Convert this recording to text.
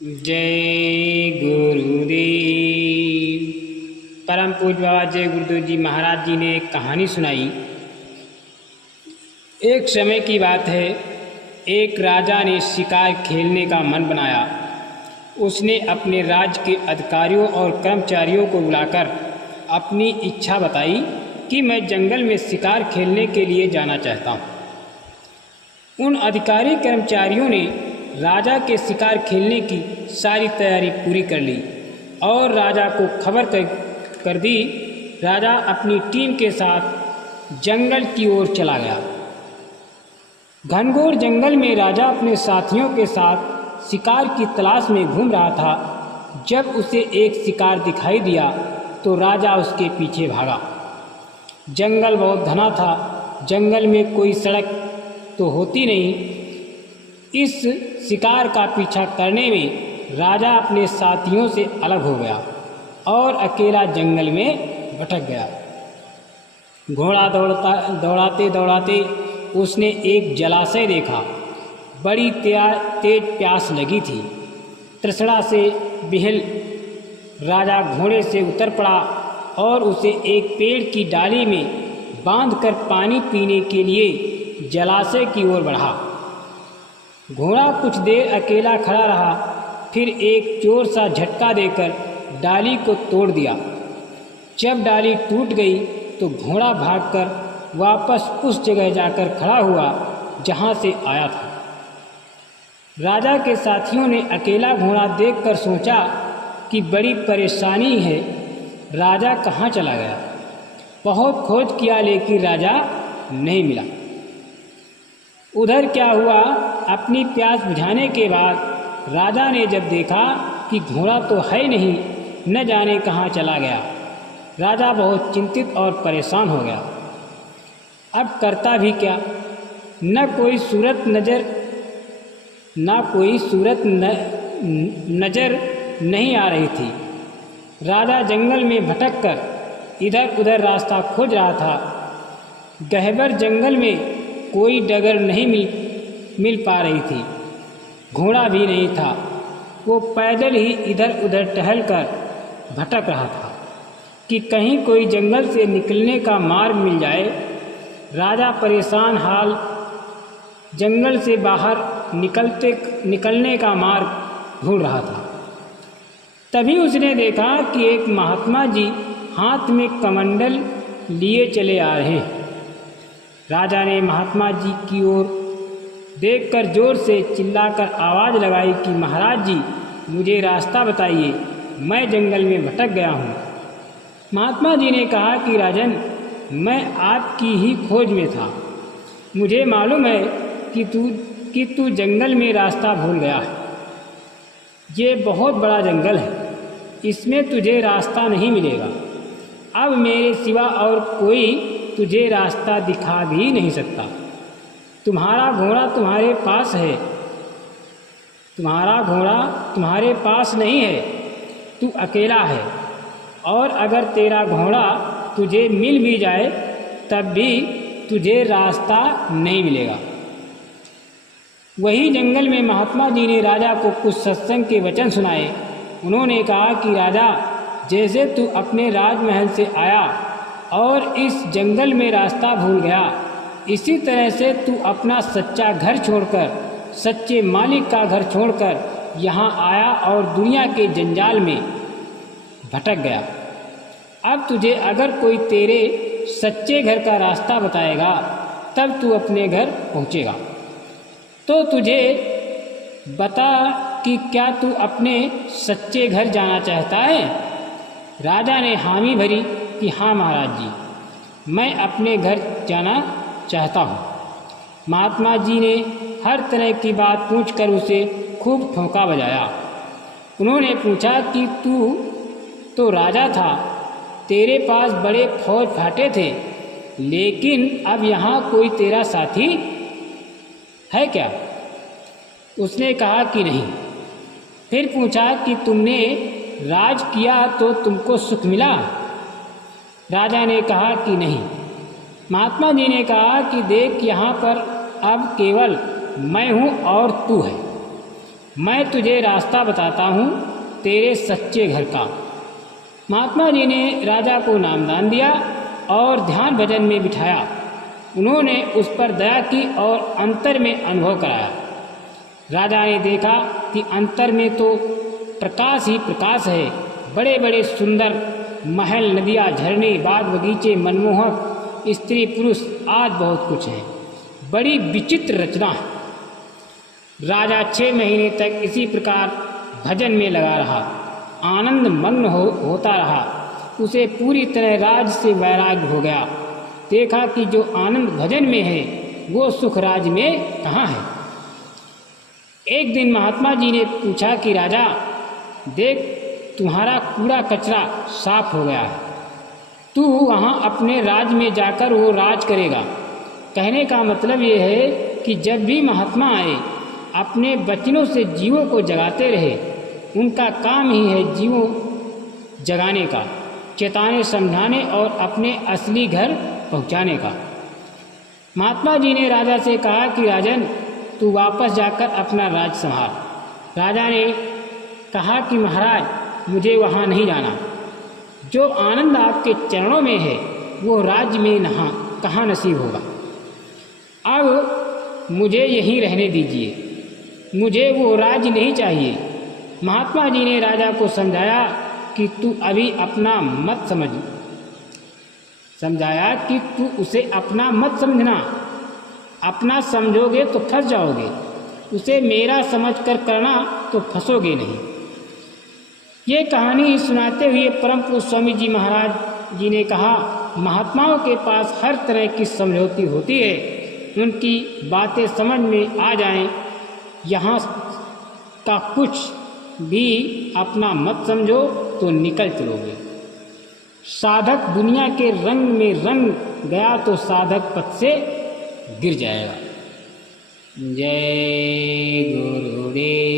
जय गुरुदेव। परम पूज्य बाबा जय गुरुदेव जी महाराज जी ने एक कहानी सुनाई। एक समय की बात है, एक राजा ने शिकार खेलने का मन बनाया। उसने अपने राज्य के अधिकारियों और कर्मचारियों को बुलाकर अपनी इच्छा बताई कि मैं जंगल में शिकार खेलने के लिए जाना चाहता हूँ। उन अधिकारी कर्मचारियों ने राजा के शिकार खेलने की सारी तैयारी पूरी कर ली और राजा को खबर कर दी। राजा अपनी टीम के साथ जंगल की ओर चला गया। घनघोर जंगल में राजा अपने साथियों के साथ शिकार की तलाश में घूम रहा था। जब उसे एक शिकार दिखाई दिया तो राजा उसके पीछे भागा। जंगल बहुत घना था, जंगल में कोई सड़क तो होती नहीं। इस शिकार का पीछा करने में राजा अपने साथियों से अलग हो गया और अकेला जंगल में भटक गया। घोड़ा दौड़ाते दौड़ाते उसने एक जलाशय देखा। बड़ी तेज प्यास लगी थी। तृष्णा से बिहल राजा घोड़े से उतर पड़ा और उसे एक पेड़ की डाली में बांधकर पानी पीने के लिए जलाशय की ओर बढ़ा। घोड़ा कुछ देर अकेला खड़ा रहा, फिर एक जोर सा झटका देकर डाली को तोड़ दिया। जब डाली टूट गई तो घोड़ा भागकर वापस उस जगह जाकर खड़ा हुआ जहाँ से आया था। राजा के साथियों ने अकेला घोड़ा देखकर सोचा कि बड़ी परेशानी है, राजा कहाँ चला गया। बहुत खोज किया लेकिन राजा नहीं मिला। उधर क्या हुआ, अपनी प्यास बुझाने के बाद राजा ने जब देखा कि घोड़ा तो है नहीं, न जाने कहाँ चला गया। राजा बहुत चिंतित और परेशान हो गया। अब करता भी क्या, न कोई सूरत नज़र नहीं आ रही थी। राजा जंगल में भटककर इधर उधर रास्ता खोज रहा था। गहबर जंगल में कोई डगर नहीं मिल पा रही थी। घोड़ा भी नहीं था। वो पैदल ही इधर उधर टहलकर भटक रहा था कि कहीं कोई जंगल से निकलने का मार्ग मिल जाए। राजा परेशान हाल जंगल से बाहर निकलने का मार्ग ढूंढ रहा था। तभी उसने देखा कि एक महात्मा जी हाथ में कमंडल लिए चले आ रहे हैं। राजा ने महात्मा जी की ओर देखकर जोर से चिल्लाकर आवाज़ लगाई कि महाराज जी, मुझे रास्ता बताइए, मैं जंगल में भटक गया हूँ। महात्मा जी ने कहा कि राजन, मैं आपकी ही खोज में था। मुझे मालूम है कि तू जंगल में रास्ता भूल गया है। ये बहुत बड़ा जंगल है, इसमें तुझे रास्ता नहीं मिलेगा। अब मेरे सिवा और कोई तुझे रास्ता दिखा भी नहीं सकता। तुम्हारा घोड़ा तुम्हारे पास है, तुम्हारा घोड़ा तुम्हारे पास नहीं है, तू अकेला है। और अगर तेरा घोड़ा तुझे मिल भी जाए तब भी तुझे रास्ता नहीं मिलेगा। वही जंगल में महात्मा जी ने राजा को कुछ सत्संग के वचन सुनाए। उन्होंने कहा कि राजा, जैसे तू अपने राजमहल से आया और इस जंगल में रास्ता भूल गया, इसी तरह से तू अपना सच्चा घर छोड़कर, सच्चे मालिक का घर छोड़कर यहाँ आया और दुनिया के जंजाल में भटक गया। अब तुझे अगर कोई तेरे सच्चे घर का रास्ता बताएगा तब तू अपने घर पहुँचेगा। तो तुझे बता कि क्या तू अपने सच्चे घर जाना चाहता है। राजा ने हामी भरी कि हाँ महाराज जी, मैं अपने घर जाना चाहता हूँ। महात्मा जी ने हर तरह की बात पूछकर उसे खूब ठोंका बजाया। उन्होंने पूछा कि तू तो राजा था, तेरे पास बड़े फौज फाटे थे, लेकिन अब यहाँ कोई तेरा साथी है क्या। उसने कहा कि नहीं। फिर पूछा कि तुमने राज किया तो तुमको सुख मिला। राजा ने कहा कि नहीं। महात्मा जी ने कहा कि देख, यहाँ पर अब केवल मैं हूँ और तू है। मैं तुझे रास्ता बताता हूँ तेरे सच्चे घर का। महात्मा जी ने राजा को नामदान दिया और ध्यान भजन में बिठाया। उन्होंने उस पर दया की और अंतर में अनुभव कराया। राजा ने देखा कि अंतर में तो प्रकाश ही प्रकाश है। बड़े बड़े सुंदर महल, नदियाँ, झरने, बाग बगीचे, मनमोहक स्त्री पुरुष आज बहुत कुछ है। बड़ी विचित्र रचना है। राजा 6 महीने तक इसी प्रकार भजन में लगा रहा, आनंद मग्न होता रहा। उसे पूरी तरह राज से वैराग्य हो गया। देखा कि जो आनंद भजन में है वो सुख राज में कहाँ है। एक दिन महात्मा जी ने पूछा कि राजा देख, तुम्हारा कूड़ा कचरा साफ हो गया है, तू वहाँ अपने राज में जाकर वो राज करेगा। कहने का मतलब ये है कि जब भी महात्मा आए अपने वचनों से जीवों को जगाते रहे। उनका काम ही है जीवों जगाने का, चेताने, समझाने और अपने असली घर पहुँचाने का। महात्मा जी ने राजा से कहा कि राजन, तू वापस जाकर अपना राज संभाल। राजा ने कहा कि महाराज, मुझे वहाँ नहीं जाना। जो आनंद आपके चरणों में है वो राज्य में कहाँ नसीब होगा। अब मुझे यहीं रहने दीजिए, मुझे वो राज्य नहीं चाहिए। महात्मा जी ने राजा को समझाया कि तू अभी अपना मत समझ, समझाया कि तू उसे अपना मत समझना। अपना समझोगे तो फंस जाओगे, उसे मेरा समझकर करना तो फंसोगे नहीं। ये कहानी सुनाते हुए परम पूज्य स्वामी जी महाराज जी ने कहा, महात्माओं के पास हर तरह की समझौती होती है। उनकी बातें समझ में आ जाएं, यहाँ का कुछ भी अपना मत समझो तो निकल चलोगे। साधक दुनिया के रंग में रंग गया तो साधक पथ से गिर जाएगा। जय गुरुदेव।